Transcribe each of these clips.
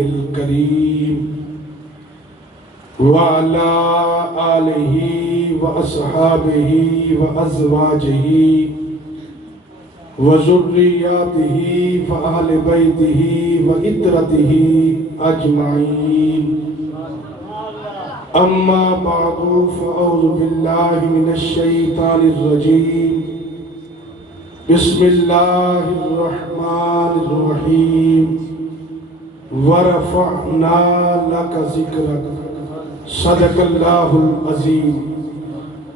الكريم وعلى آله وأصحابه وأزواجه وذرياته وأهل بيته وإترته أجمعين أما بعد فأعوذ بالله من الشيطان الرجيم بسم الله الرحمن الرحيم ورفعنا لك ذكرك صدق الله العظيم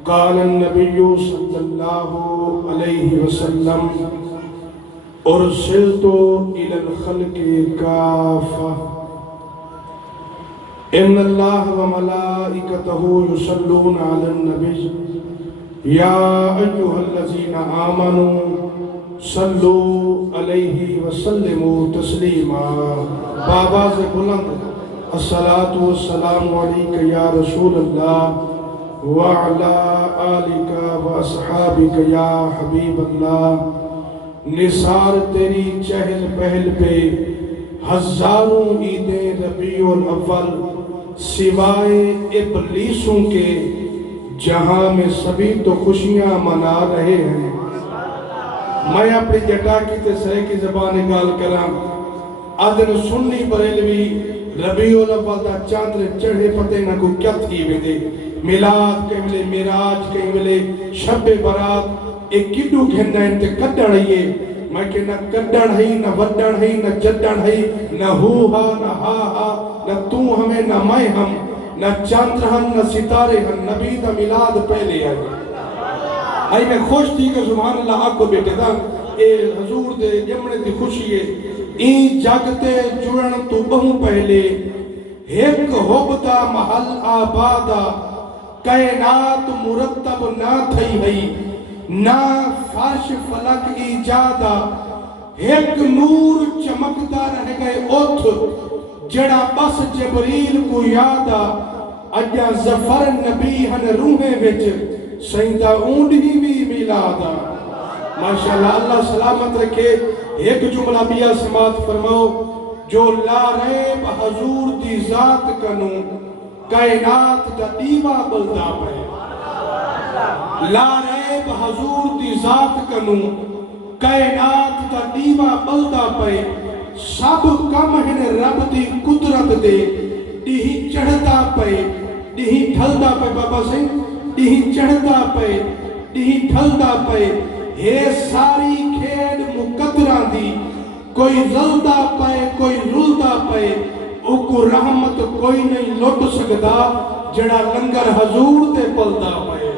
قال النبي صلى الله عليه وسلم أرسلت إلى الخلق كافة إن الله وملائكته يصلون على النبي يا أيها الذين آمنوا صلوا عليه وسلموا تسليما بابا سے بلند الصلاة والسلام عليك يا رسول الله وعلى آلك وأصحابك يا حبيب الله نثار تیری چہل پہل پہ ہزاروں عیدیں ربیع الاول سوائے ابلیسوں کے جہاں میں سبھی تو خوشیاں منا رہے ہیں میں اپنی جٹا کی تے سرے کی زبان گال کرام آدھر سنی بریلوی ربیع الاول دا چاندر چڑھے پتے نہ کو کیا تھی ویدے میلاد کہیں ملے میراج کہیں ملے شب برات ایک کڈو گھنڈا انتے کڈڑ ہے میں کہ نہ کڈڑ ہے نہ وڈڑ ہے نہ جڈڑ ہے نہ ہو ہا نہ ہا ہا نہ تو ہمیں نہ میں ہم نہ چاندر ہم نہ ستارے ہم نبی دا میلاد پہلے آئے آئی میں خوش تھی کہ سبحان اللہ آپ کو بیٹے دا اے حضور دے جمنے دی خوشی ہے این جاگتے جڑن تو بہوں پہلے ایک ہوبتا محل آبادا کائنات مرتب نہ تھئی ہئی نہ فرش فلک ایجادا ایک نور چمکتا رہ گئے اوتھ جڑا بس جبریل کو یادا اجا زفر نبی ہن روحیں وچ سیدہ اونڈی بھی میلادا ماشاءاللہ اللہ سلامت رکھے ایک جملہ بیا سماعت فرماؤ جو لا ریب حضور دی ذات کنو کائنات دا دیوا بلدا پہ لا ریب حضور دی ذات کنو کائنات دا دیوا بلدا پہ سب کم ہن رب دی قدرت دے ڈیہی چڑھتا پہ ڈیہی ٹھلدا پہ بابا سنگھ ڈیہی چڑھتا پہ ڈیہی ٹھلدا پہ ہے ساری کھیڑ مقدران دی کوئی رلدا پہ کوئی رلدا پہ او کو رحمت کوئی نہیں لٹ سکدا جڑا لنگر حضور دے پلدا پہ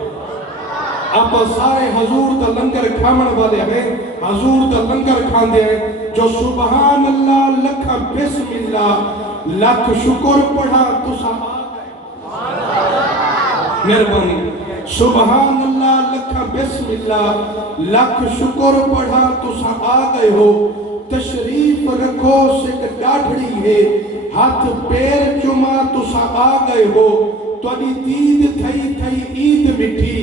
آپ سارے حضور دا لنگر کھامن والے ہیں حضور دا لنگر کھان دے ہیں جو سبحان اللہ لکھا بسم اللہ لکھ شکر پڑھا تو سبحان مہربانی سبحان اللہ لکھا بسم اللہ لکھ شکر پڑھا تو آگئے ہو تشریف رکھو سکھ ڈاڑھڑی ہے ہاتھ پیر چما تو آگئے ہو تو ادھی دید تھئی تھئی عید مٹھی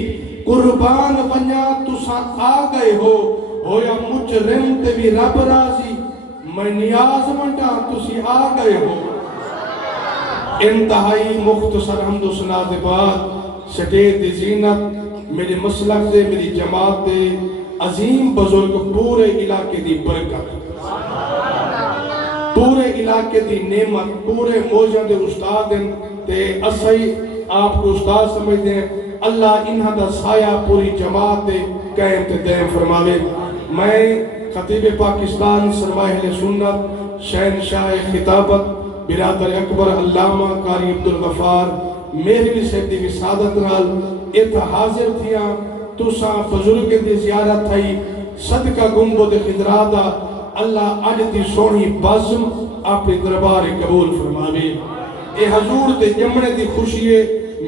قربان بنیا تو آگئے ہو یا مجرم تے بھی رب راضی میں نیاز منڈا تو آگئے ہو انتہائی مختصر حمد و ثنا دے بعد شدید زینت میرے مسلک دے میری جماعت دے عظیم بزرگ پورے علاقے دی برکت پورے علاقے دی نعمت پورے موجہ دے استاد تے اسائی آپ کو استاد سمجھ دیں اللہ انہا دا سایہ پوری جماعت دے قائم تے دائم فرماوے میں خطیب پاکستان سرمایہ اہل سنت شہنشاہ خطابت برادر اکبر علامہ قاری عبدالغفار میری صاحب دی وسادت نال ایتھا حاضر تھیا تو سا بزرگ دی زیارت تھئی صدقہ گنبو دے خدرادہ اللہ آج دی سونی بازم اپنے دربار قبول فرماوے اے حضور دے جمنے دی خوشیے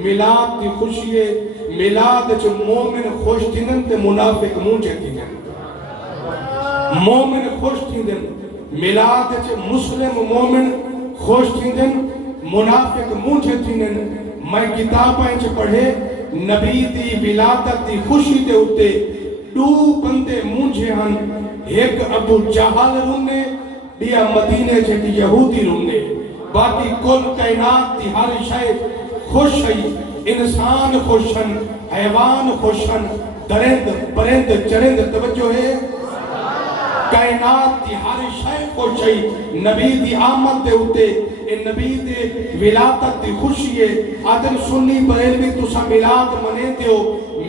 میلاد دی خوشیے میلاد چھ مومن خوش تھیندن تے منافق مونچے تھیندن مومن خوش تھیندن میلاد چھ مسلم مومن خوش تھیندن منافق مونچے تھیندن میں کتابیں چھ پڑھے نبی دی ولادت دی خوشی دے ہوتے دو بندے مونچے ہن ایک ابو جہل رونے بیا مدینے چھتی یہودی رونے باقی کل کائنات دی ہر شے خوش ہے، انسان خوشن، حیوان خوشن، درند پرند چرند، توجہ ہے کائنات دی ہر شے خوش ہے نبی دی آمد دے ہوتے، اے نبی دے ولادت دی خوشی ہے۔ آدن سنی بریلوی تسا میلاد منے دیو،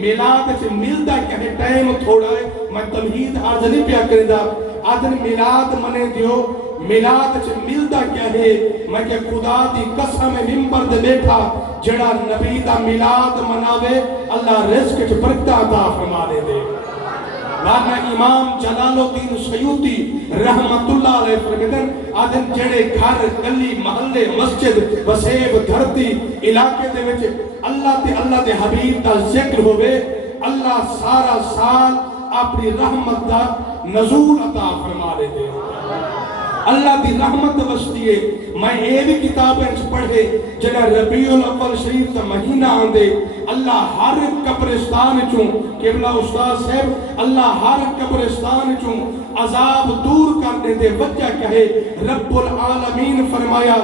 میلاد سے ملدا کیا ہے، ٹائم تھوڑا ہے، میں تمہید عرض نہیں پیا کریں دا، آدن میلاد منے دیو، میلاد سے ملدا کیا ہے، میں کہ خدا دی قسم ممبر دے بیٹھا جڑا نبی دا میلاد مناوے اللہ رزق چ برکت عطا فرما دے دے۔ ورنہ امام جلال الدین سیوطی رحمت اللہ علیہ فرمیدن آدھن جڑے گھر گلی محلے مسجد وسیب دھرتی علاقے دے وچ اللہ دے حبیب دا ذکر ہوئے، اللہ سارا سال اپنی رحمت دا نزول عطا فرما دے دے۔ اللہ دی رحمت وسطی ہے۔ میں یہ بھی کتابیں پڑھے جنہ ربیع الاول شریف تا مہینہ آندے اللہ ہر قبرستان چوں قبلہ استاد صاحب اللہ ہر قبرستان چوں عذاب دور کرنے دے وجہ کیا ہے، رب العالمین فرمایا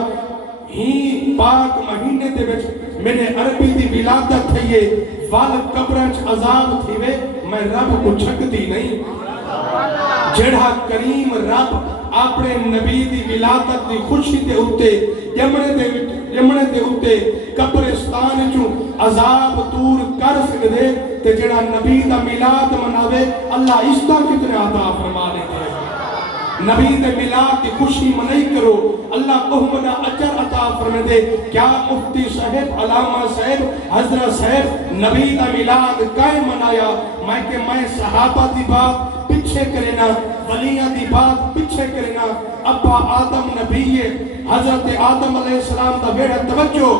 ہی پاک مہینے دے وچ میرے عربی دی ولادت تھئیے وال قبرنچ عذاب تھیوے میں رب کو چھک دی نہیں۔ جڑا کریم رب اپنے نبی دی ولادت دی خوشی دے ہوتے یمنے دے ہوتے قبرستان چوں عذاب دور کر سکدے تے جڑا نبی دا میلاد مناوے اللہ اس دا کتنے عطا فرما دے۔ نبی دے میلاد دی خوشی منائی کرو، اللہ بہمنا اجر عطا فرما دے۔ کیا مفتی صاحب علامہ صاحب حضرت صاحب نبی دا میلاد کائے منایا؟ میں صحابہ دی بات پچھے کرینا، ولیاں دی بات پچھے کرینا، ابا آدم نبی ہے، حضرت آدم علیہ السلام دا بیڑا توجہ،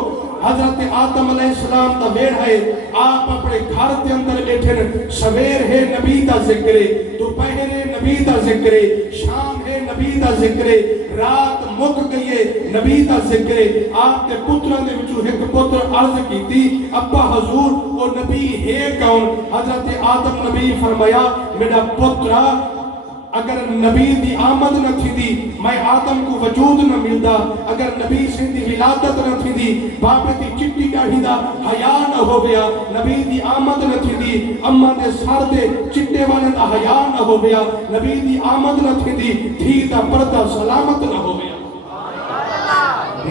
حضرت آدم علیہ السلام دا بیڑا ہے، آپ اپنے گھر دے اندر بیٹھے سویر ہے نبی دا ذکر، دوپہر ہے نبی دا ذکر، شام ہے نبی دا ذکر، رات مک گئی ہے نبی دا ذکر۔ آپ کے پتران دے وچوں ایک پتر عرض کی تھی ابا حضور وہ نبی ہے کون؟ حضرت آدم نبی فرمایا میرا پترا اگر نبی دی آمد نہ تھی دی میں آدم کو وجود نہ ملدا، اگر نبی سے دی ولادت نہ تھی دی باپ دی چٹی ڈاڑھی دا حیا نہ ہو گیا، نبی دی آمد نہ تھی دی اماں دے سر دے چٹے والے دا حیا نہ ہو گیا، نبی دی آمد نہ تھی دی دھی دا پردہ سلامت نہ ہو گیا،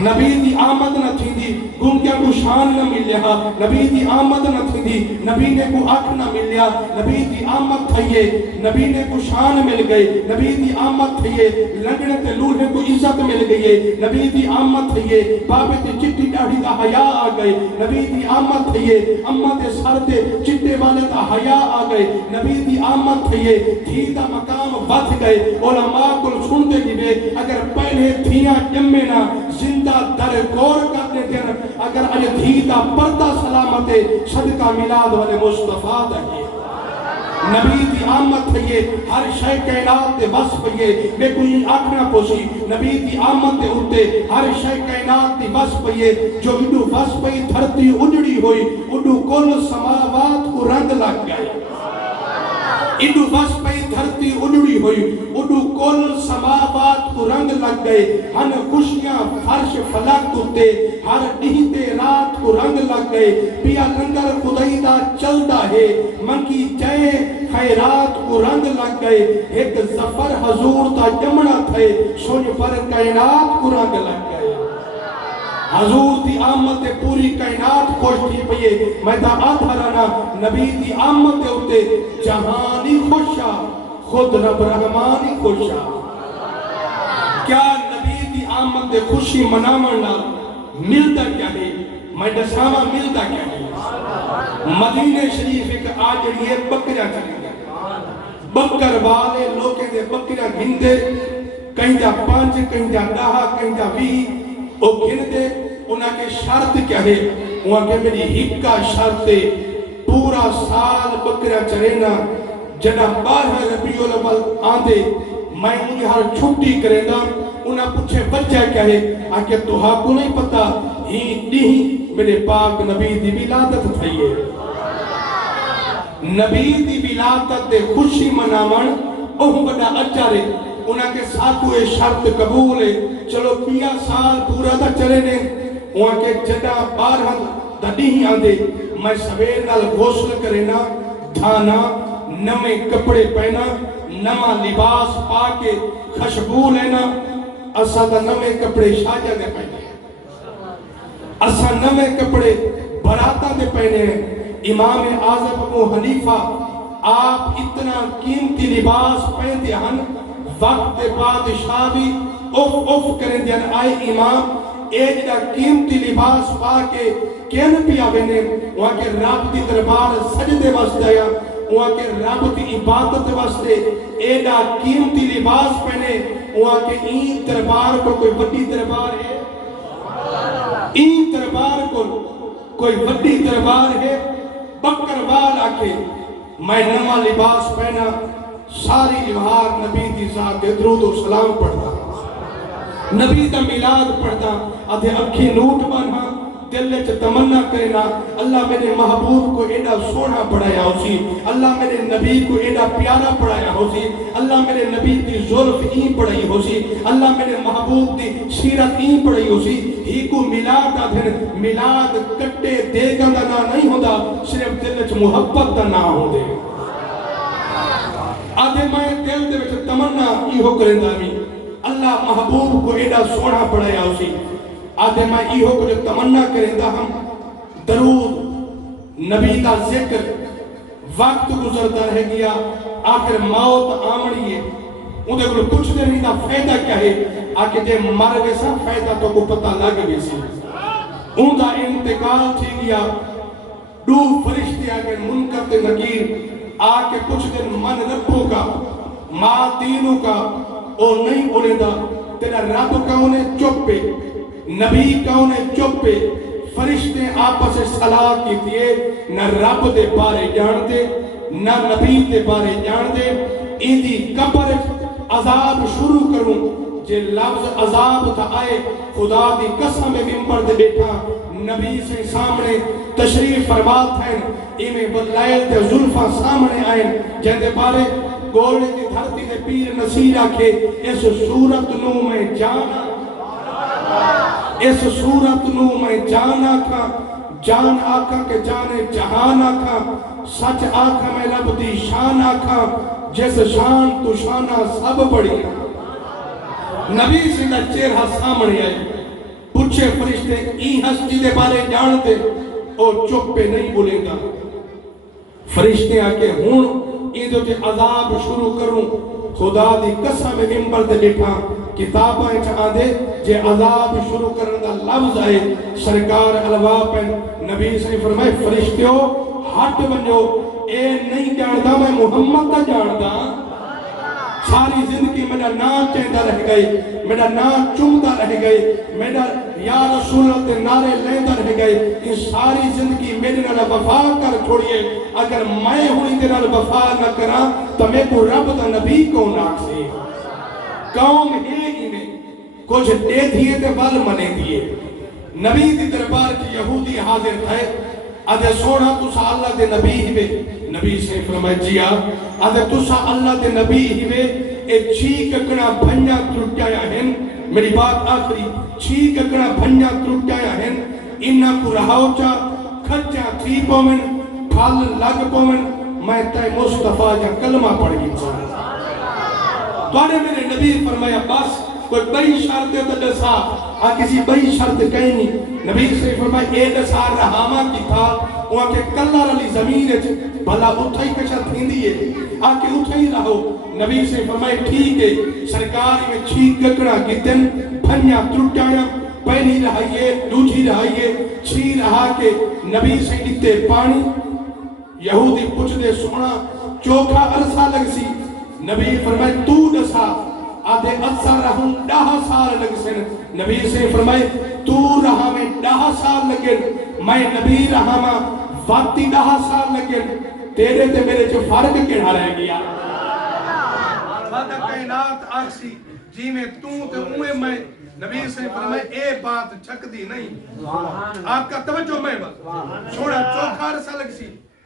نبی دی آمد نہ تھی دی گنگیاں کو شان نہ مل لیا، نبی دی آمد نہ تھی دی نبی نے کو اکھ نہ مل لیا، نبی دی آمد تھئیے نبی نے کو شان مل گئی، نبی دی آمد تھئیے لنگڑے تے لوہے کو عزت مل گئی، نبی دی آمد تھئیے بابے تے چٹی ڈاڑھی دا حیا آ گئے، نبی دی آمد تھئیے اماں دے سر تے چٹے والے دا حیا آ گئے، نبی دی آمد تھئیے دھی دا مقام بڑھ گئے۔ علماء کو سن دے گئے اگر پہلے دھیاں جمے نہ زندہ در گور کرنے دن اگر اج دھی دا پردہ سلامت ہے صدقہ میلاد والے مصطفیٰ دا ہے۔ نبی دی آمد تھئیے ہر شے کائنات دے وصف ہے، میں کوئی آکھنا پوسی نبی دی آمد دے ہوتے ہر شے کائنات دی وصف ہے، جو اڈو وصف ہے دھرتی اجڑی ہوئی اڈو کل سماوات کو رنگ لگ گئے، اڈو وصف ہے دھرتی اجڑی ہوئی اڈو کل سماوات کو رنگ لگ گئے، ہن خوشیاں فرش فلک اتے ہر ڈیہتے رات کو رنگ لگ گئے، پیا لنگر خدائی دا چلدا ہے منکی جائے خیرات کو رنگ لگ گئے، ایک زفر حضور دا جمنا تھے سن پر کائنات کو رنگ لگ گئے۔ حضور دی آمد دے پوری کائنات خوش تھی پئیے، میں دا آدھا رہنا نبی دی آمد دے ہوتے جہانی خوشا خود رب رحمانی خوشا۔ کیا نبی دی آمد دے خوشی منامنا ملتا کیا ہے؟ میں دسامہ ملتا کیا ہے؟ مدینہ شریف ایک آج یہ بکرہ چلی گیا، بکر والے لوگے دے بکرہ گھندے کہیں جا 5 کہیں جا 10 کہیں جا 20 وہ گھن دے، انہاں کے شرط کیا ہے؟ وہاں کے میری ہکا شرط ہے پورا سال بکرہ چرینا جنہ 12 ربیع الاول آندے میں انہیں ہر چھٹی کرے دا، انہاں پوچھے وجہ کیا ہے؟ آکے تو ہاں کو نہیں پتا ہی نہیں میرے پاک نبی دی ولادت تھئیے، نبی دی ولادت دے خوشی مناون اوہ بڑا اچارے انہاں کے ساتھ یہ شرط قبول ہے چلو 20 سال پورا تھا چلے نے وہاں کے جڑا 12 دڑی ہی آندے میں سویر نال غسل کرینا دھانا نمے کپڑے پہنا نما لباس پا کے خوشبو لینا اسا دا نمے کپڑے شاجہ دے پہنے اسا نمے کپڑے براتا دے پہنے امام اعظم ابو حنیفہ آپ اتنا قیمتی لباس پہنتے ہیں وقت بادشاہ بھی اف کریں دیں آئے امام اے جڑا قیمتی لباس پا کے کین پیا بنے وہاں کے رب دی دربار سجدے واسطے آیا وہاں کے رب دی عبادت واسطے ایڈا قیمتی لباس پہنے وہاں کے این دربار کو کوئی وڈی دربار ہے این دربار کو کوئی وڈی دربار ہے بکروال آکے میں نما لباس پہنا ساری جوہار نبی دی ذات درود و سلام پڑھتا نبی دا میلاد پڑھتا آدھے اکھی نوٹ بنا دل چ تمنا کرنا اللہ میرے محبوب کو ایڈا سونا پڑھایا ہو سی اللہ میرے نبی کو ایڈا پیارا پڑھایا ہو سی اللہ میرے نبی دی ظلف این پڑھائی ہو سی اللہ میرے محبوب دی سیرت این پڑھائی ہو سی ہی کو میلاد آدھے میلاد کٹے دے گا نا نہیں ہوتا صرف دل چ محبت دا نہ ہو دے آدھے میں دل دے وچ تمنا ایہو کرندا میں اللہ محبوب کو ایڈا سونا پڑھایا ہو سی آدھے میں ایہو کو جو تمنا کریں دا ہم درود نبی دا ذکر وقت گزرتا رہ گیا آخر موت آمڑی ہے اندھے کو کچھ دیر نہیں دا فیدہ کیا ہے آکے جے مر گئے سا فیدہ تو کو پتہ لگ گئے سی اندھا انتقال تھی گیا دو فرشتے آگے منکر تے نکیر آکے کچھ دن من ربوں کا ماں دینوں کا او نہیں بولے دا تیرا رب کا انہیں چپے نبی کا انہیں چپے فرشتے آپس سے صلاح کی دیئے نہ رب دے بارے جان دے نہ نبی دے بارے جان دے ایدی قبر عذاب شروع کروں جے لفظ عذاب تھا آئے خدا دی قسم ممبر دے بیٹھا نبی سے سامنے تشریف فرمات ہیں ایمیں بلائل دے ظلفہ سامنے آئیں جہاں دے بارے گوڑے کی دھرتی دے پیر نصیر آکھے اس صورت نو میں جانا اس صورت نو میں جان آکھا جان آکھا کہ جانے جہان آکھا سچ آکھا میں رب دی شان آکھا جیس شان تو شانہ سب بڑی نبی سے دا چہرہ سامنے آئی پوچھے فرشتے این ہستی دے بارے جان دے اور چپے نہیں بولے گا فرشتے آکے ہون این جو جے عذاب شروع کروں خدا دی قسم ممبر دے بیٹھا کتابیں چاہ دے جے عذاب شروع کرنے دا لفظ آئے سرکار علوہ پہ نبی سے فرمائے فرشتیوں ہٹ بنجو اے نہیں جاندہ میں محمد دا جاندہ ساری زندگی میرا نام چاہدہ رہ گئی میرا نام چومدہ رہ گئی میرا یا رسول اللہ نعرے لیندہ رہ گئی یہ ساری زندگی میرے نال وفا کر چھوڑیے اگر میں ہوئی دے نال وفا نہ کرا تو میں کو رب دا نبی کو ناک سے قوم ہے ہی میں کچھ دے دیئے تے ول منے دیئے نبی دی دربار کی یہودی حاضر تھے آدھے سونا تسا اللہ دے نبی ہی میں نبی سے فرمائے جیا آدھے تسا اللہ دے نبی ہی میں ایک چھیک اکڑا بھنجا ترٹایا ہیں میری بات آخری چھیک اکڑا بھنجا ترٹایا ہیں انہا کو رہاو چا کھچا تھی پومن پھل لگ پومن میں تے مصطفیٰ جا کلمہ پڑھ گی توڑے میرے نبی فرمایا بس کوئی بڑی شرط ہے تو دسا کسی بڑی شرط کہیں نہیں نبی سے فرمایا اے دسا رحامہ کی تھا وہاں کے کلہ رلی زمین ہے بھلا اٹھائی کشا تھیں دیئے آکے اٹھائی رہو نبی سے فرمایا ٹھیک ہے سرکاری میں چھیک گکڑا کی دن بھنیا ترٹایا پہلی رہائیے دوجھی رہائیے چھی رہا کے نبی سے ڈکتے پانی یہودی پچھ دے سونا چوکھا عرصہ لگ سی نبی فرمائے تو دسا آدھے اثر رہوں 10 سال لگ سن نبی سے فرمائے تو رہا میں 10 سال لگن میں نبی رہا میں واتی 10 سال لگن تیرے تے میرے جو فرق کیڑا رہ گیا فاتح کائنات آکسی جی میں تے اوے میں نبی سے فرمائے اے بات چھک دی نہیں آپ کا توجہ میں بات چھوڑا چوکھا عرصہ لگ سی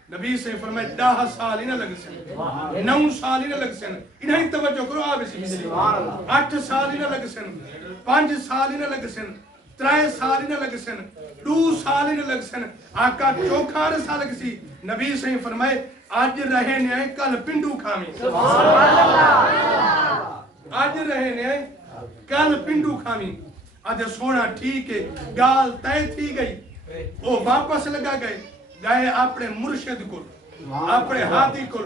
نبی سے فرمائے 10 سال ہی نہ لگ سن 9 سال ہی نہ لگ سن انہیں توجہ کرو آپ اسی 8 سال ہی نہ لگ سن 5 سال ہی نہ لگ سن 3 سال ہی نہ لگ سن 2 سال ہی نہ لگ سن آقا چوکھا رسا لگ سی نبی سے فرمائے آج رہے نئے کل پنڈو کھامی آج رہے نئے کل پنڈو کھامی آج سونا ٹھیک ہے گال تے تھی گئی وہ واپس لگا گئے گئے اپنے مرشد کو اپنے ہاتھی کو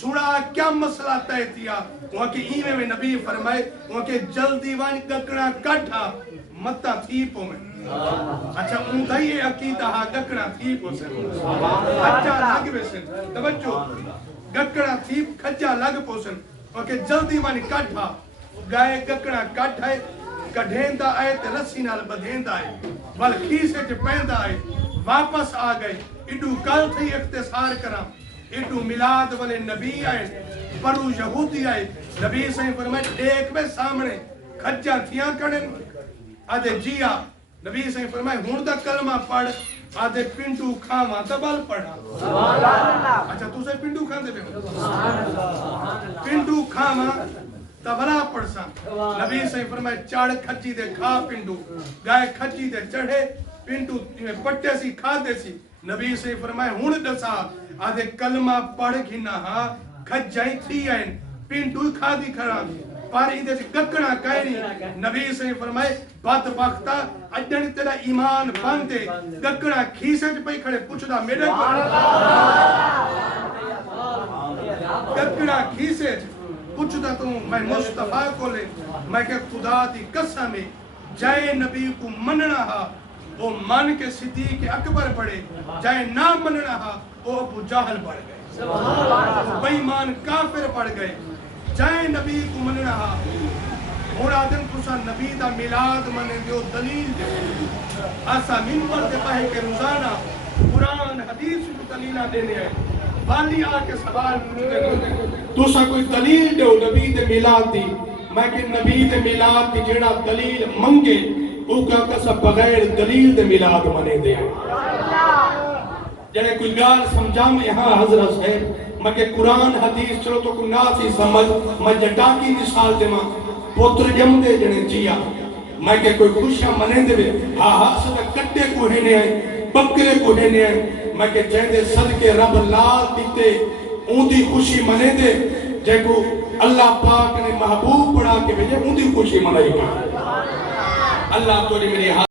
سنا کیا مسئلہ تے تھیا وہاں کی ایمے میں نبی فرمائے وہاں کے جلدی وان گکڑا کٹھا متا تھی پو میں اچھا اندھا یہ عقیدہ ہاں گکڑا تھی پو سے اچھا لگ بے سن توجہ گکڑا تھی کھجا لگ پو سن وہاں کے جلدی وان کٹھا گائے گکڑا کٹھا ہے کڑھیندہ آئے تے رسی نال بدھیندہ آئے بلکھی سے چپیندہ آئے واپس آ گئے اڈو کل تھی اختصار کرام اڈو میلاد والے نبی آئے پرو یہودی آئے نبی سے فرمائے ایک میں سامنے کھجا تھیاں کڑن آدھے جیا نبی سے فرمائے ہون دا کلمہ پڑھ آدھے پنڈو کھاما دبال پڑھا اچھا تو سے پنڈو کھان دے بے پنڈو کھاما تبلا پڑسا نبی سے فرمائے چاڑ کھجی دے کھا پنڈو گائے کھجی دے چڑھے پنڈو پٹے سی کھا دے سی نبی سے فرمائے ہون دسا آدھے کلمہ پڑھ گھنا ہاں کھجائی تھی آئین پنڈو کھا دی کھڑا پار ایدے سے گکڑا کہنی نبی سے فرمائے بات بختہ اجنی تیرا ایمان باندے گکڑا کھیسے جو پہی کھڑے پوچھ دا میرے کو گکڑا کھیسے پوچھ دا تو میں مصطفیٰ کو لے میں کہ خدا دی قسم جائے نبی کو مننا ہا وہ مان کے صدیق اکبر پڑے جائے نہ مننا ہا وہ ابو جہل پڑ گئے وہ بیمان کافر پڑ گئے جائے نبی کو مننا ہا اور آدم کسا نبی دا میلاد منے دیو دلیل دے ایسا منبر دے پہے کے روزانہ قرآن حدیث کو دلیلہ دینے ہیں بالی آکے سوال تو سا کوئی دلیل دیو نبی دے میلاد دی میں کہ نبی دے میلاد دی جڑا دلیل منگے او کا کسا بغیر دلیل دے میلاد منے دے جنہیں کوئی گال سمجھا میں یہاں حضرت ہے میں کہ قرآن حدیث چلو تو کوئی ناسی سمجھ میں جٹا کی مثال دے ماں پوتر جم دے جنہیں جیا میں کہ کوئی خوشیاں منے دے ہاں ہاں صدا کٹے کو ہینے آئے بکرے کو ہینے آئے میں کہ جہاں دے صدقے رب لال دیتے اون دی خوشی منے دے جہاں کو اللہ پاک نے محبوب پڑھا کے بھیجے اون دی خوشی منائی گا اللہ تو نے میری